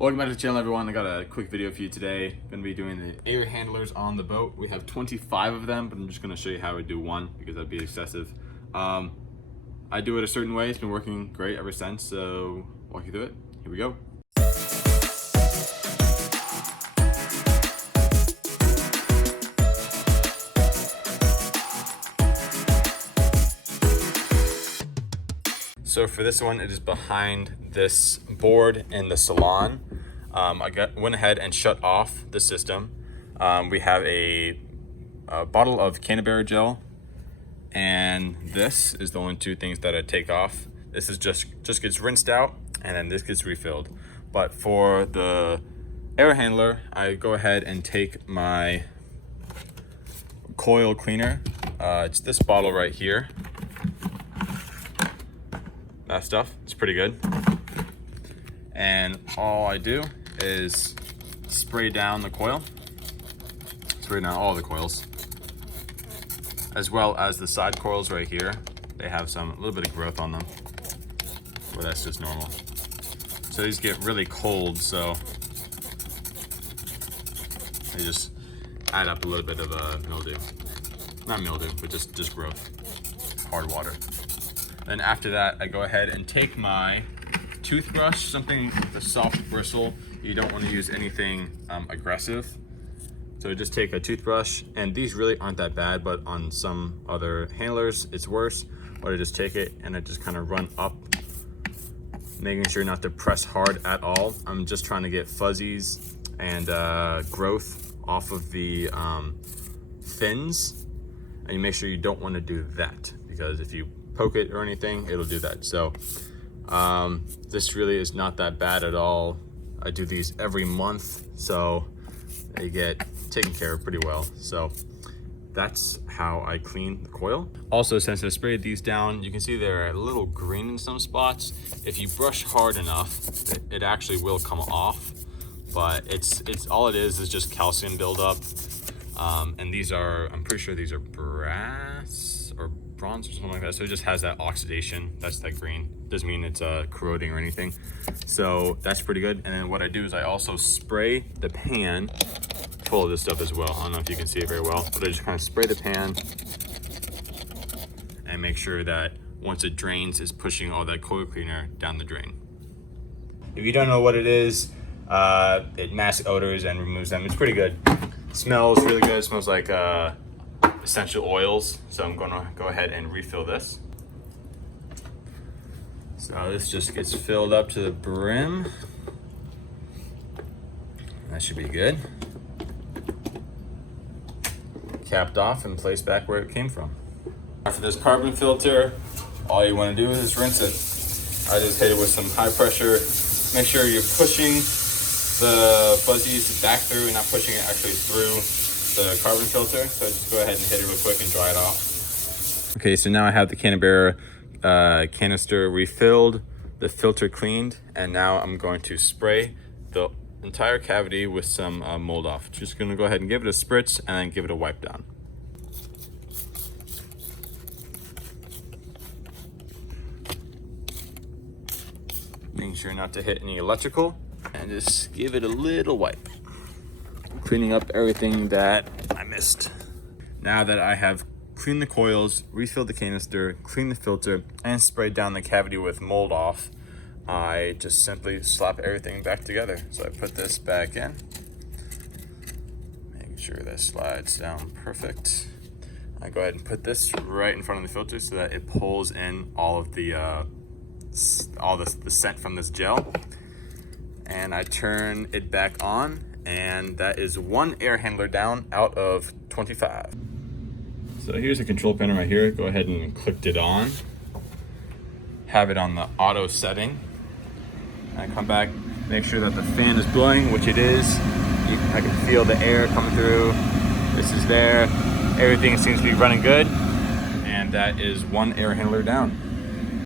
Welcome back to the channel, everyone. I got a quick video for you today. Gonna be doing the air handlers on the boat. We have 25 of them, but I'm just gonna show you how I do one because that'd be excessive. I do it a certain way. It's been working great ever since, so walk you through it. Here we go. So for this one, it is behind this board in the salon. I went ahead and shut off the system. We have a bottle of Canterbury gel, and this is the only two things that I take off. This is just gets rinsed out, and then this gets refilled. But for the air handler, I go ahead and take my coil cleaner. It's this bottle right here. That stuff, it's pretty good. And all I do is spray down the coil, spray down all the coils, as well as the side coils right here. They have a little bit of growth on them, but that's just normal. So these get really cold, so they just add up a little bit of mildew. Not mildew, but just growth, hard water. Then after that, I go ahead and take my toothbrush, something with a soft bristle. You don't want to use anything aggressive. So just take a toothbrush, and these really aren't that bad, but on some other handlers, it's worse. Or I just take it and I just kind of run up, making sure not to press hard at all. I'm just trying to get fuzzies and growth off of the fins. And you make sure you don't want to do that, because if you poke it or anything, it'll do that. So this really is not that bad at all. I do these every month, so they get taken care of pretty well. So that's how I clean the coil. Also, since I sprayed these down, you can see they're a little green in some spots. If you brush hard enough, it actually will come off, but it's all it is just calcium buildup. And these are, I'm pretty sure these are brass or bronze or something like that. So it just has that oxidation. That's that green. Doesn't mean it's corroding or anything. So that's pretty good. And then what I do is I also spray the pan full of this stuff as well. I don't know if you can see it very well, but I just kind of spray the pan and make sure that once it drains, it's pushing all that coil cleaner down the drain. If you don't know what it is, it masks odors and removes them. It's pretty good. It smells really good. It smells like essential oils. So I'm gonna go ahead and refill this. So this just gets filled up to the brim. That should be good. Capped off and placed back where it came from. For this carbon filter, all you want to do is rinse it. I just hit it with some high pressure. Make sure you're pushing the fuzzies back through and not pushing it actually through the carbon filter. So just go ahead and hit it real quick and dry it off. Okay, so now I have the Canterbury canister refilled, the filter cleaned, and now I'm going to spray the entire cavity with some mold off. Just gonna go ahead and give it a spritz and then give it a wipe down. Making sure not to hit any electrical, and just give it a little wipe. Cleaning up everything that I missed. Now that I have cleaned the coils, refilled the canister, cleaned the filter, and sprayed down the cavity with mold off, I just simply slap everything back together. So I put this back in, make sure that slides down perfect. I go ahead and put this right in front of the filter so that it pulls in all of the scent from this gel. And I turn it back on, and that is one air handler down out of 25. So here's the control panel right here. Go ahead and click it on. Have it on the auto setting. I come back, make sure that the fan is blowing, which it is. I can feel the air coming through. This is there. Everything seems to be running good. And that is one air handler down.